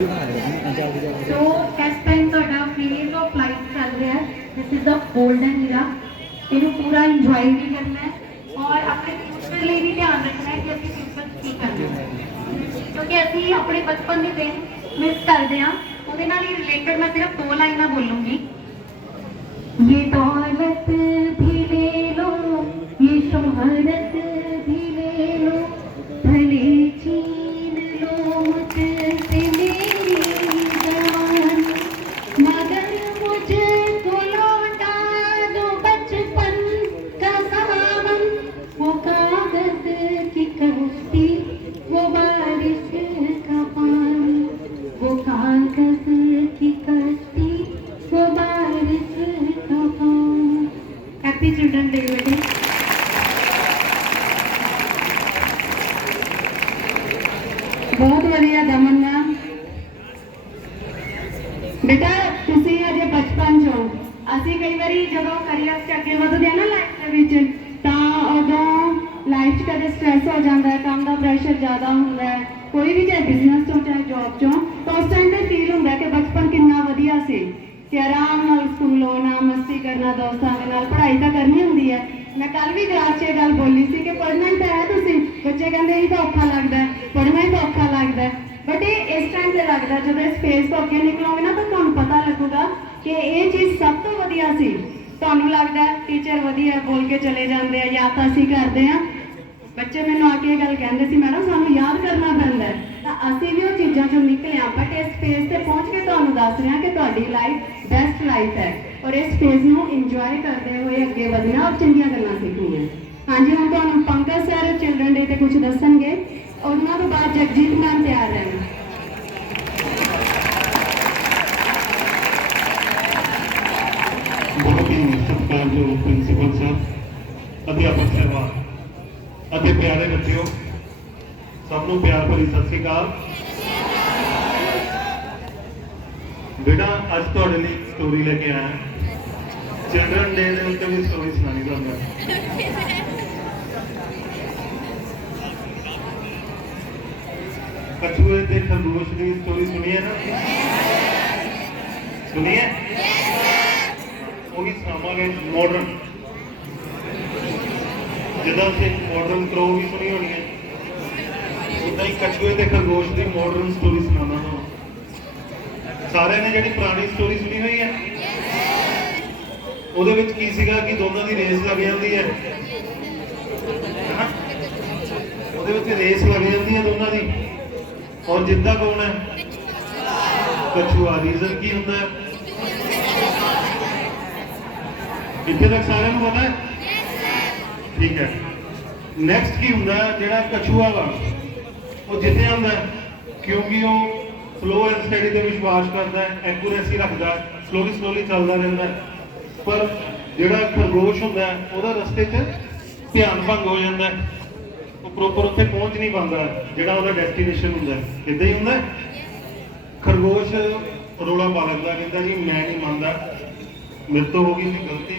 ਸੋ ਇਸ ਟਾਈਮ ਤੁਹਾਡਾ phase of life ਚੱਲ ਰਿਹਾ ਹੈ। This is the golden era ਇਹਨੂੰ ਪੂਰਾ ਇੰਜੋਏ ਵੀ ਕਰਨਾ ਹੈ ਔਰ ਆਪਣੇ ਫਿਊਚਰ ਲਈ ਵੀ ਧਿਆਨ ਰੱਖਣਾ ਹੈ ਕਿ ਅਸੀਂ ਫਿਊਚਰ ਕੀ ਕਰਨਾ ਹੈ। ਕਿਉਂਕਿ ਅਸੀਂ ਆਪਣੇ ਬਚਪਨ ਦੇ ਦਿਨ ਮਿਸ ਕਰਦੇ ਹਾਂ। ਉਹਦੇ ਨਾਲ ਹੀ ਰਿਲੇਟਡ ਮੈਂ ਸਿਰਫ ਦੋ ਲਾਈਨਾਂ ਬੋਲੂੰਗੀ। ਬਹੁਤ ਵਧੀਆ ਦਮਨ ਬੇਟਾ, ਤੁਸੀਂ ਅਜੇ ਬਚਪਨ ਚ ਹੋ। ਅਸੀਂ ਕਈ ਵਾਰੀ ਜਦੋਂ ਕਰੀਅਰ ਚ ਅੱਗੇ ਵਧਦੇ ਆ ਨਾ ਲਾਈਫ ਦੇ ਵਿੱਚ, ਤਾਂ ਉਦੋਂ ਲਾਈਫ 'ਚ ਕਦੇ ਸਟ੍ਰੈਸ ਹੋ ਜਾਂਦਾ ਹੈ, ਕੰਮ ਦਾ ਪ੍ਰੈਸ਼ਰ ਜ਼ਿਆਦਾ ਹੁੰਦਾ ਹੈ। ਕੋਈ ਵੀ ਚਾਹੇ ਬਿਜ਼ਨਸ ਤੋਂ, ਚਾਹੇ ਜੌਬ ਚੋਂ, ਤਾਂ ਉਸ ਟਾਈਮ ਤੇ ਫੀਲ ਹੁੰਦਾ ਕਿ ਬਚਪਨ ਕਿੰਨਾ ਵਧੀਆ ਸੀ। ਕਿ ਆਰਾਮ ਨਾਲ ਸਕੂਲ ਆਉਣਾ ਮਸਤੀ ਕਰਨਾ, ਦੋਸਤਾਂ ਦੇ ਨਾਲ ਪੜ੍ਹਾਈ ਤਾਂ ਕਰਨੀ ਹੁੰਦੀ ਹੈ। ਮੈਂ ਕੱਲ ਵੀ ਕਲਾਸ 'ਚ ਇਹ ਗੱਲ ਬੋਲੀ ਸੀ ਕਿ ਪੜ੍ਹਨਾ ਹੀ ਤਾਂ ਹੈ ਤੁਸੀਂ। ਬੱਚੇ ਕਹਿੰਦੇ, ਇਹ ਤਾਂ ਔਖਾ ਲੱਗਦਾ ਪੜ੍ਹਨਾ ਹੀ ਤਾਂ ਔਖਾ ਲੱਗਦਾ ਬਟ ਇਹ ਇਸ ਟਾਈਮ ਤੇ ਲੱਗਦਾ, ਜਦੋਂ ਇਸ ਫੇਸ ਤੋਂ ਅੱਗੇ ਨਿਕਲੋਗੇ ਨਾ ਤਾਂ ਤੁਹਾਨੂੰ ਪਤਾ ਲੱਗੂਗਾ ਕਿ ਇਹ ਚੀਜ਼ ਸਭ ਤੋਂ ਵਧੀਆ ਸੀ। ਤੁਹਾਨੂੰ ਲੱਗਦਾ ਟੀਚਰ ਵਧੀਆ ਬੋਲ ਕੇ ਚਲੇ ਜਾਂਦੇ ਆ ਯਾਦ ਤਾਂ ਅਸੀਂ ਕਰਦੇ ਆ। ਬੱਚੇ ਮੈਨੂੰ ਆ ਕੇ ਇਹ ਗੱਲ ਕਹਿੰਦੇ ਸੀ ਮੈਡਮ ਸਾਨੂੰ ਯਾਦ ਕਰਨਾ ਪੈਂਦਾ ਤਾਂ ਅਸੀਂ ਵੀ ਉਹ ਚੀਜ਼ਾਂ ਚੋਂ ਨਿਕਲੇ ਆ ਬਟ ਇਸ ਫੇਸ ਤੇ ਪਹੁੰਚ ਕੇ ਤੁਹਾਨੂੰ ਦੱਸ ਰਹੇ ਹਾਂ ਕਿ ਤੁਹਾਡੀ ਲਾਈਫ ਬੈਸਟ ਲਾਈਫ ਹੈ। ਔਰ ਇਸ ਫੇਸ ਨੂੰ ਇੰਜੋਏ ਕਰਦੇ ਹੋਏ ਅੱਗੇ ਵਧਣਾ ਔਰ ਚੰਗੀਆਂ ਗੱਲਾਂ ਸਿੱਖਣੀਆਂ। ਹਾਂਜੀ, ਹੁਣ ਤੁਹਾਨੂੰ ਪੰਕਜ ਸਰ ਚਿਲਡਰਨ ਡੇ ਤੇ ਕੁਝ ਦੱਸਣਗੇ। ਉਹਨਾਂ ਤੋਂ ਬਾਅਦ ਜਗਜੀਤ ਮੈਮ ਤਿਆਰ ਰਹਿਣਾ। ਬਹੁਤ ਹੀ ਸਤਿਕਾਰਯੋਗ ਪ੍ਰਿੰਸੀਪਲ ਸਾਹਿਬ, ਅਧਿਆਪਕ ਸਹਿਬਾਨ ਅਤੇ ਪਿਆਰੇ ਬੱਚਿਓ, ਸਭ ਨੂੰ ਪਿਆਰ ਭਰੀ ਸਤਿ ਸ੍ਰੀ ਅਕਾਲ। ਬੇਟਾ, ਅੱਜ ਤੁਹਾਡੇ ਲਈ ਸਟੋਰੀ ਲੈ ਕੇ ਆਇਆ। ਚਿਲਡਰਨ ਡੇ ਦੇ ਉੱਤੇ ਵੀ ਸਟੋਰੀ ਸੁਣਾਣੀ ਤੁਹਾਨੂੰ ਕਛੂਏ ਤੇ ਖਰਗੋਸ਼ ਦੀ ਸਟੋਰੀ ਸੁਣੀ ਹੈ ਨਾ? ਸੁਣੀ ਹੈ? ਉਹੀ ਸੁਣਾਵਾਂਗੇ ਮਾਡਰਨ ਜਦੋਂ ਸੇ ਮਾਡਰਨ ਕਰੋ ਵੀ ਸੁਣੀ ਹੋਣੀ ਹੈ। ਉਦਾਂ ਹੀ ਕਛੂਏ ਤੇ ਖਰਗੋਸ਼ ਦੀ ਮਾਡਰਨ ਸਟੋਰੀ ਸੁਣਾਉਣਾ ਹਾਂ ਸਾਰਿਆਂ ਨੇ ਜਿਹੜੀ ਪੁਰਾਣੀ ਸਟੋਰੀ ਸੁਣੀ ਹੋਈ ਹੈ? ਉਹਦੇ ਵਿੱਚ ਕੀ ਸੀਗਾ ਕਿ ਦੋਨਾਂ ਦੀ ਰੇਸ ਲੱਗ ਜਾਂਦੀ ਹੈ? ਉਹਦੇ ਵਿੱਚ ਰੇਸ ਲੱਗ ਜਾਂਦੀ ਹੈ ਦੋਨਾਂ ਦੀ। ਔਰ ਜਿੱਦਾਂ ਕੌਣ ਹੈ? ਕਛੂਆ ਰੀਜ਼ਨ ਕੀ ਹੁੰਦਾ ਹੈ? ਇੱਥੇ ਤੱਕ ਸਾਰਿਆਂ ਨੂੰ ਪਤਾ ਹੈ? ਠੀਕ ਹੈ। ਨੈਕਸਟ ਕੀ ਹੁੰਦਾ ਜਿਹੜਾ ਕਛੂਆ ਵਾ, ਉਹ ਜਿੱਥੇ ਆਉਂਦਾ ਕਿਉਂਕਿ ਉਹ ਫਲੋ ਐਂਡ ਸਟੱਡੀ ਤੇ ਵਿਸ਼ਵਾਸ ਕਰਦਾ ਹੈ ਐਕੂਰੇਸੀ ਰੱਖਦਾ ਸਲੋਲੀ ਸਲੋਲੀ ਚੱਲਦਾ ਰਹਿੰਦਾ ਪਰ ਜਿਹੜਾ ਖਰਗੋਸ਼ ਹੁੰਦਾ ਉਹਦਾ ਰਸਤੇ 'ਚ ਧਿਆਨ ਭੰਗ ਹੋ ਜਾਂਦਾ ਹੈ। ਪ੍ਰੋਪਰ ਉੱਥੇ ਪਹੁੰਚ ਨਹੀਂ ਪਾਉਂਦਾ, ਜਿਹੜਾ ਉਹਦਾ ਡੈਸਟੀਨੇਸ਼ਨ ਹੁੰਦਾ ਹੈ। ਹੀ ਹੁੰਦਾ ਖਰਗੋਸ਼ ਰੋਲਾ ਪਾ ਲੈਂਦਾ, ਕਹਿੰਦਾ ਜੀ, ਮੈਂ ਨਹੀਂ ਮੰਨਦਾ। ਮੇਰੇ ਤੋਂ ਹੋ ਗਈ ਸੀ ਗਲਤੀ।